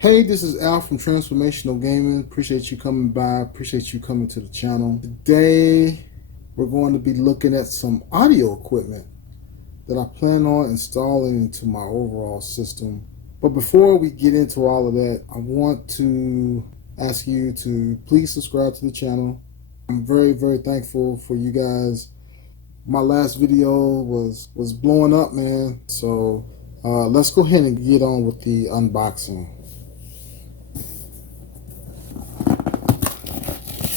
Hey, this is Al from Transformational Gaming. Appreciate you coming by. Appreciate you coming to the channel. Today, we're going to be looking at some audio equipment that I plan on installing into my overall system. But before we get into all of that, I want to ask you to please subscribe to the channel. I'm very, very thankful for you guys. My last video was blowing up, man. So let's go ahead and get on with the unboxing.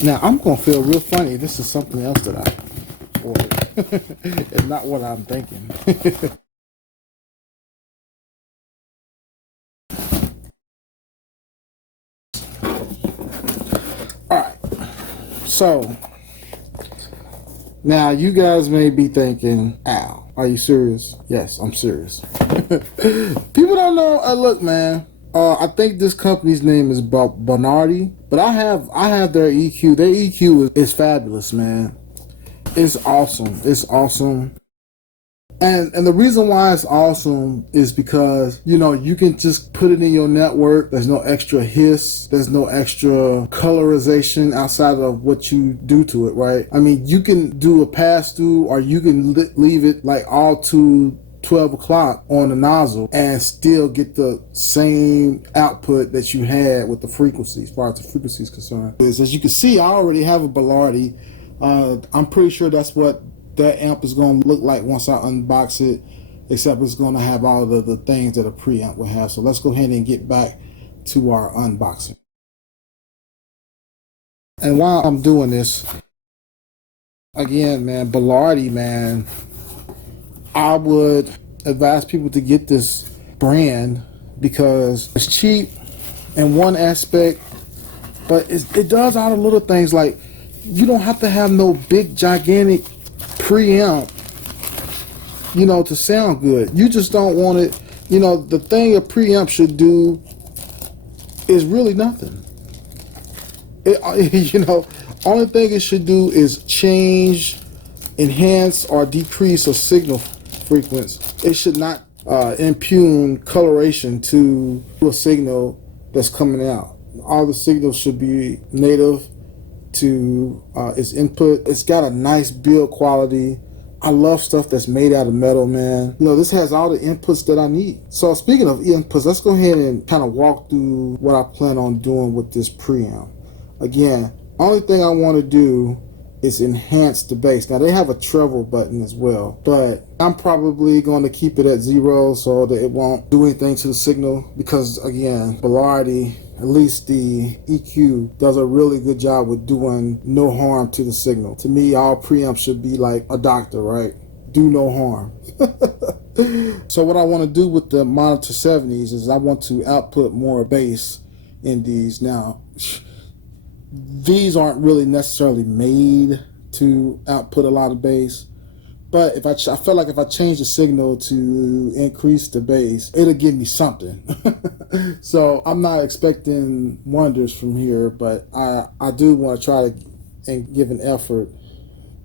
Now, I'm going to feel real funny. This is something else that I ordered. It's not what I'm thinking. Alright. So, now you guys may be thinking, Al, are you serious? Yes, I'm serious. People don't know. Look, man. I think this company's name is Bellari, but I have their EQ. Their EQ is fabulous, man. It's awesome. It's awesome. And the reason why it's awesome is because, you know, you can just put it in your network. There's no extra hiss. There's no extra colorization outside of what you do to it, right? I mean, you can do a pass through, or you can leave it like all to 12 o'clock on the nozzle and still get the same output that you had with the frequency, as far as the frequency is concerned. As you can see, I already have a Bellari. I'm pretty sure that's what that amp is going to look like once I unbox it, except it's going to have all of the things that a preamp will have. So let's go ahead and get back to our unboxing. And while I'm doing this, again, man, Bellari, man, I would advise people to get this brand because it's cheap in one aspect, but it does all the little things. Like, you don't have to have no big gigantic preamp, you know, to sound good. You just don't want it. You know, the thing a preamp should do is really nothing. You know, only thing it should do is change, enhance, or decrease a signal frequency. It should not impugn coloration to a signal that's coming out. All the signals should be native to its input. It's got a nice build quality. I love stuff that's made out of metal, man. You know, this has all the inputs that I need. So speaking of inputs, let's go ahead and kind of walk through what I plan on doing with this preamp. Again, only thing I want to do is enhance the bass. Now, they have a treble button as well, but I'm probably going to keep it at 0 so that it won't do anything to the signal, because again, Bellari, at least the EQ, does a really good job with doing no harm to the signal. To me, all preamps should be like a doctor, right? Do no harm. So what I want to do with the Monitor 70s is I want to output more bass in these. Now, these aren't really necessarily made to output a lot of bass, but if I feel like if I change the signal to increase the bass, it'll give me something. So I'm not expecting wonders from here, but I do want to try to and give an effort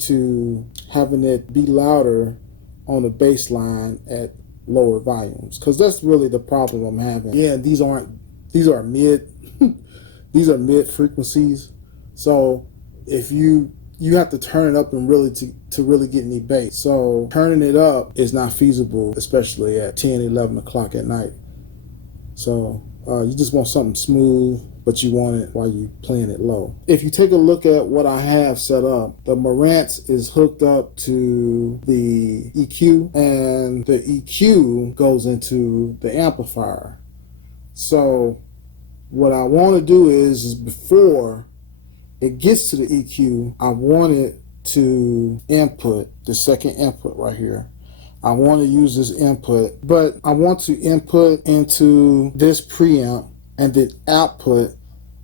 to having it be louder on the bass line at lower volumes, because that's really the problem I'm having. Yeah, these are mid. These are mid frequencies, so if you have to turn it up and really to really get any bass. So turning it up is not feasible, especially at 10, 11 o'clock at night. So you just want something smooth, but you want it while you're playing it low. If you take a look at what I have set up, the Marantz is hooked up to the EQ, and the EQ goes into the amplifier. So what I want to do is before it gets to the EQ, I want it to input the second input right here. I want to use this input, but I want to input into this preamp and then output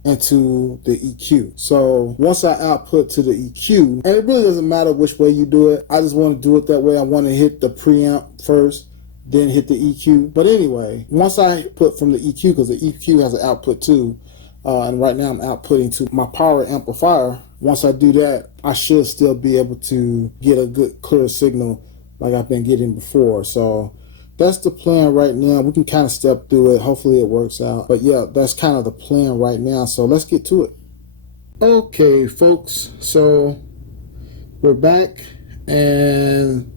into the EQ. So once I output to the EQ, and it really doesn't matter which way you do it, I just want to do it that way. I want to hit the preamp first, then hit the EQ. But anyway, once I put from the EQ, because the EQ has an output too, and right now I'm outputting to my power amplifier. Once I do that, I should still be able to get a good clear signal like I've been getting before. So that's the plan right now. We can kind of step through it. Hopefully it works out. But yeah, that's kind of the plan right now. So let's get to it. Okay, folks. So we're back, and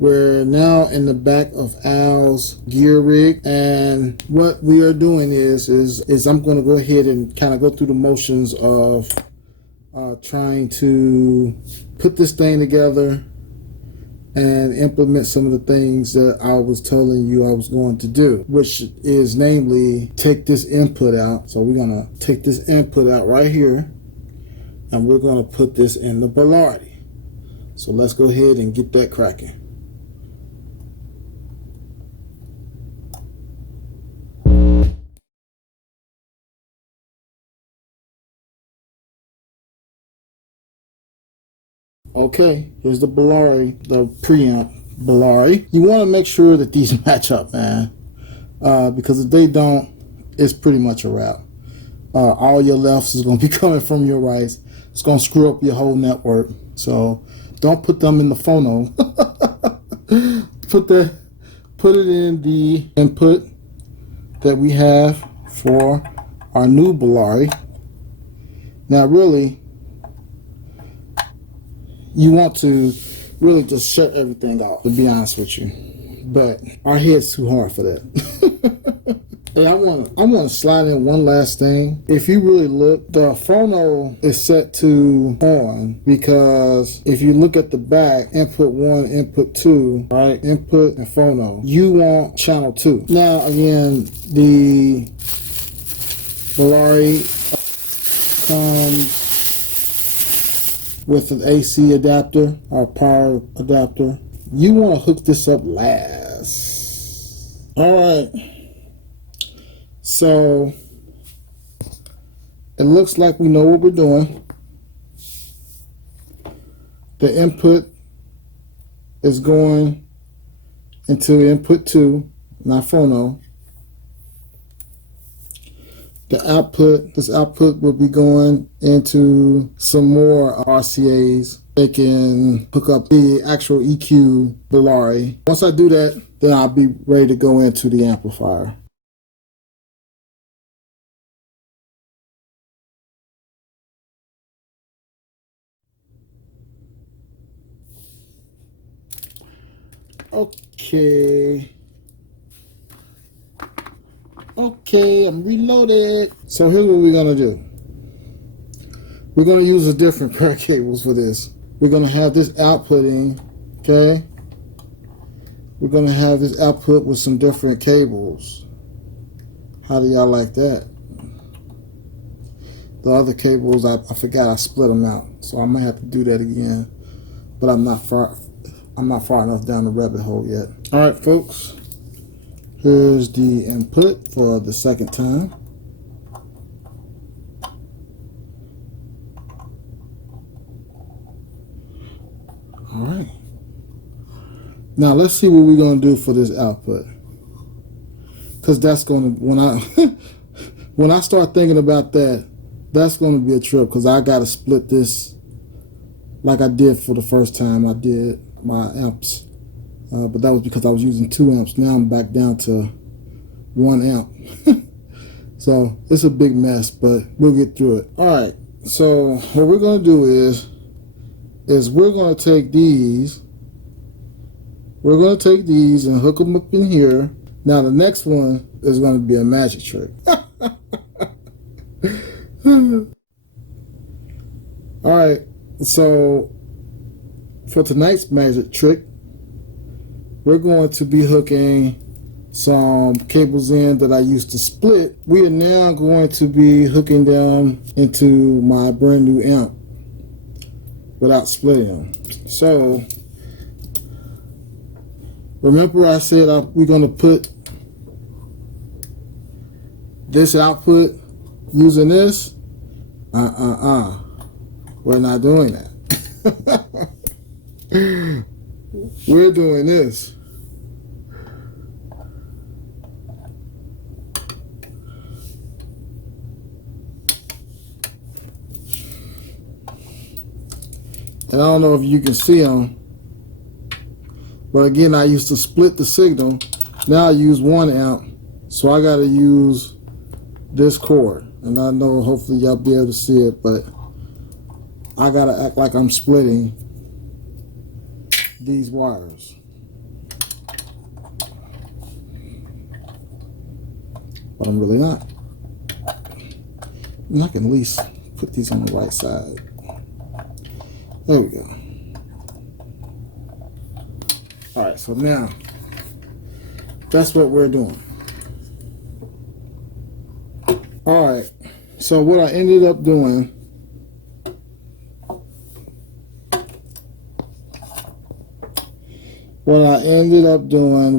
we're now in the back of Al's gear rig. And what we are doing is I'm going to go ahead and kind of go through the motions of trying to put this thing together and implement some of the things that I was telling you I was going to do, which is namely take this input out. So we're going to take this input out right here, and we're going to put this in the Bellari. So let's go ahead and get that cracking. Okay, here's the Bellari, the preamp Bellari. You want to make sure that these match up, man, because if they don't, it's pretty much a wrap. All your lefts is going to be coming from your rights. It's going to screw up your whole network. So don't put them in the phono. Put it in the input that we have for our new Bellari. Now, really, you want to really just shut everything off, to be honest with you. But our head's too hard for that. And I want to slide in one last thing. If you really look, the phono is set to on, because if you look at the back, input 1, input 2, right? Input and phono. You want channel 2. Now, again, the Bellari comes with an AC adapter or power adapter. You want to hook this up last. All right. So it looks like we know what we're doing. The input is going into input 2, not phono. The output, this output will be going into some more RCAs. They can hook up the actual EQ Bellari. Once I do that, then I'll be ready to go into the amplifier. Okay, I'm reloaded. So here's what we're gonna do. We're gonna use a different pair of cables for this. We're gonna have this outputting, okay? We're gonna have this output with some different cables. How do y'all like that? The other cables, I forgot I split them out, so I might have to do that again. But I'm not far enough down the rabbit hole yet. All right, folks. Here's the input for the second time. All right. Now let's see what we're going to do for this output. Because that's going to, when I start thinking about that, that's going to be a trip, because I got to split this like I did for the first time I did my amps. But that was because I was using 2 amps. Now I'm back down to 1 amp. So it's a big mess, but we'll get through it. All right. So what we're going to do is we're going to take these. We're going to take these and hook them up in here. Now the next one is going to be a magic trick. All right. So for tonight's magic trick, we're going to be hooking some cables in that I used to split. We are now going to be hooking them into my brand new amp without splitting them. So remember I said we're going to put this output using this? We're not doing that. We're doing this. And I don't know if you can see them, but again, I used to split the signal Now I use 1 amp, so I gotta use this cord. And I know hopefully y'all be able to see it, but I gotta act like I'm splitting these wires. But I'm really not. And I can at least put these on the right side. There we go. Alright, so now that's what we're doing. Alright, so what I ended up doing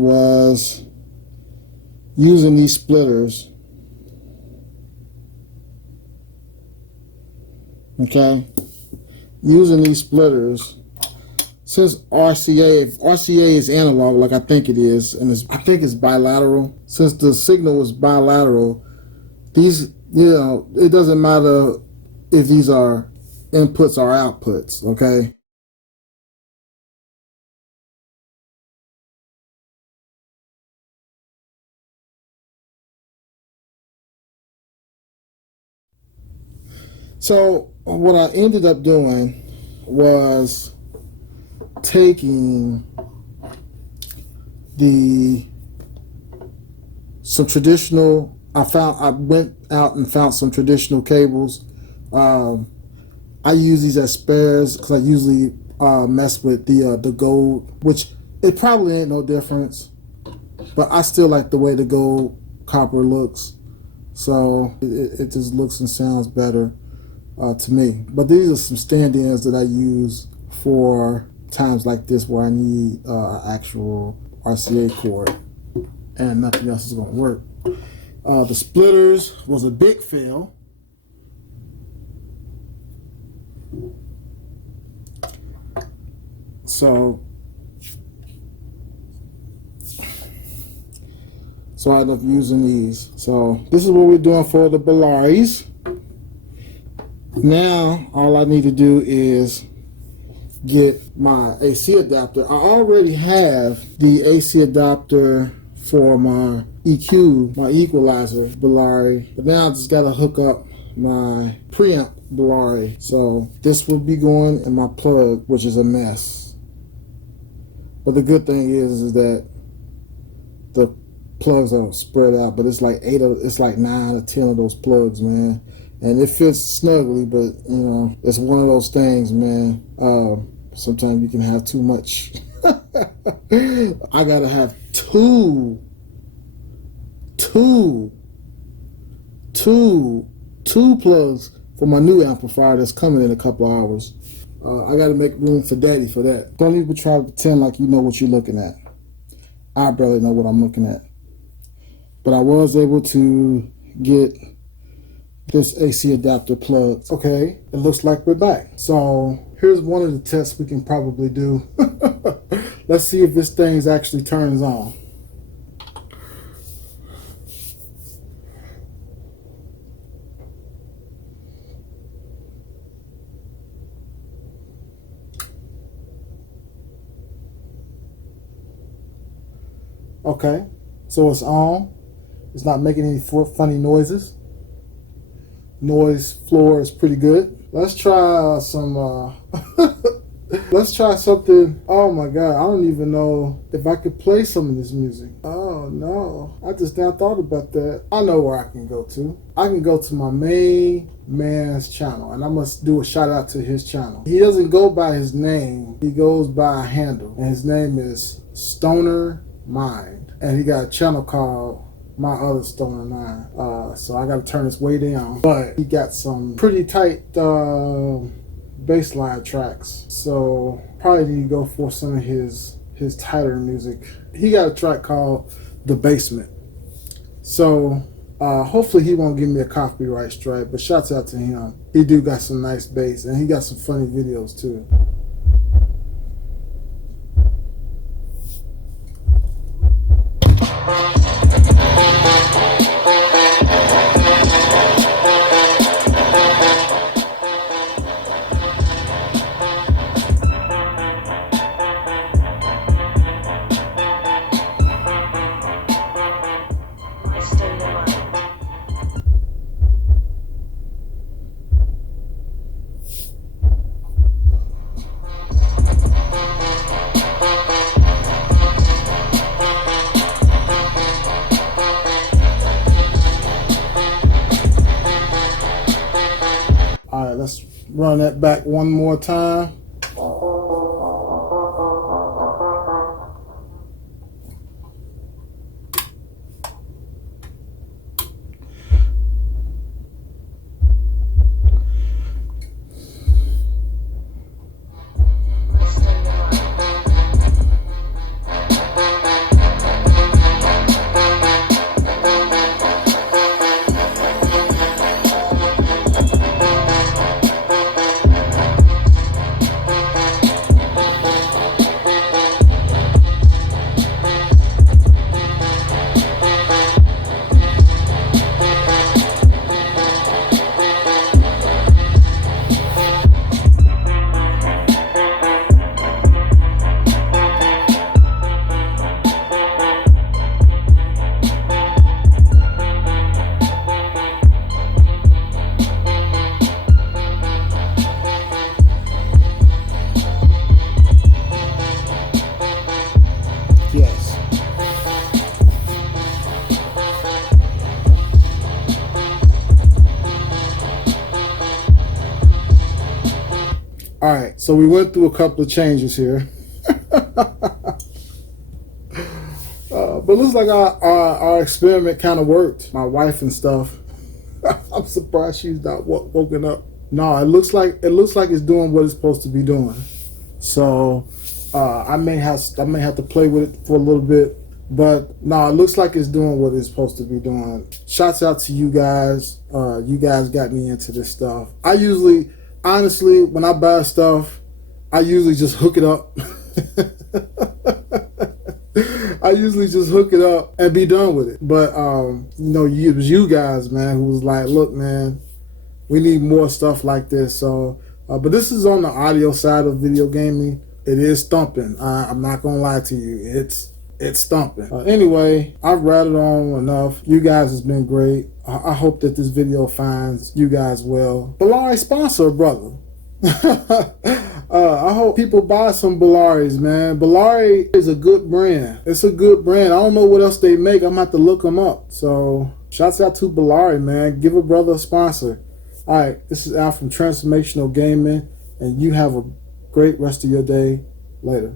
was using these splitters. Okay, using these splitters. Since RCA is analog, like I think it is, and I think it's bilateral. Since the signal is bilateral, these, it doesn't matter if these are inputs or outputs. Okay. So what I ended up doing was taking some traditional. I went out and found some traditional cables. I use these as spares because I usually mess with the gold, which it probably ain't no difference, but I still like the way the gold copper looks. So it just looks and sounds better to me. But these are some stand-ins that I use for times like this where I need an actual RCA cord and nothing else is going to work. The splitters was a big fail. So I ended up using these. So this is what we're doing for the Bellaris. Now all I need to do is get my AC adapter. I already have the AC adapter for my EQ, my Equalizer Bellari, but now I just got to hook up my preamp Bellari. So this will be going in my plug, which is a mess. But the good thing is that the plugs are spread out, but it's like 9 or 10 of those plugs, man. And it fits snugly, but it's one of those things, man. Sometimes you can have too much. I gotta have two plugs for my new amplifier that's coming in a couple hours. I gotta make room for daddy for that. Don't even try to pretend like you know what you're looking at. I barely know what I'm looking at. But I was able to get this AC adapter plug. Okay, it looks like we're back. So here's one of the tests we can probably do. Let's see if this thing actually turns on. Okay, so it's on. It's not making any funny noises. Noise floor is pretty good. Let's try some let's try something. Oh my god, I don't even know if I could play some of this music. Oh no, I just now thought about that. I know where I can go to. I can go to my main man's channel, and I must do a shout out to his channel. He doesn't go by his name, he goes by a handle, and his name is Stoner Mind, and he got a channel called My Other Stoner 9. So I gotta turn this way down, but he got some pretty tight bass line tracks, so probably need to go for some of his tighter music. He got a track called The Basement, so hopefully he won't give me a copyright strike, but shouts out to him. He do got some nice bass, and he got some funny videos too. run that back one more time. Yes. All right, so we went through a couple of changes here. But looks like our experiment kind of worked. My wife and stuff. I'm surprised she's not woken up. No, it looks like it's doing what it's supposed to be doing. So I may have to play with it for a little bit, but no, it looks like it's doing what it's supposed to be doing. Shouts out to you guys. You guys got me into this stuff. I usually, honestly, when I buy stuff, I usually just hook it up. I usually just hook it up and be done with it. But you know, it was you guys, man, who was like, look, man, we need more stuff like this. So, but this is on the audio side of video gaming. It is thumping. I'm not gonna lie to you. It's thumping. Anyway, I've rattled on enough. You guys has been great. I hope that this video finds you guys well. Bellari sponsor, brother. I hope people buy some Bellaris, man. Bellari is a good brand. It's a good brand. I don't know what else they make. I'm gonna have to look them up. So, shouts out to Bellari, man. Give a brother a sponsor. All right, this is Al from Transformational Gaming, and you have a great rest of your day. Later.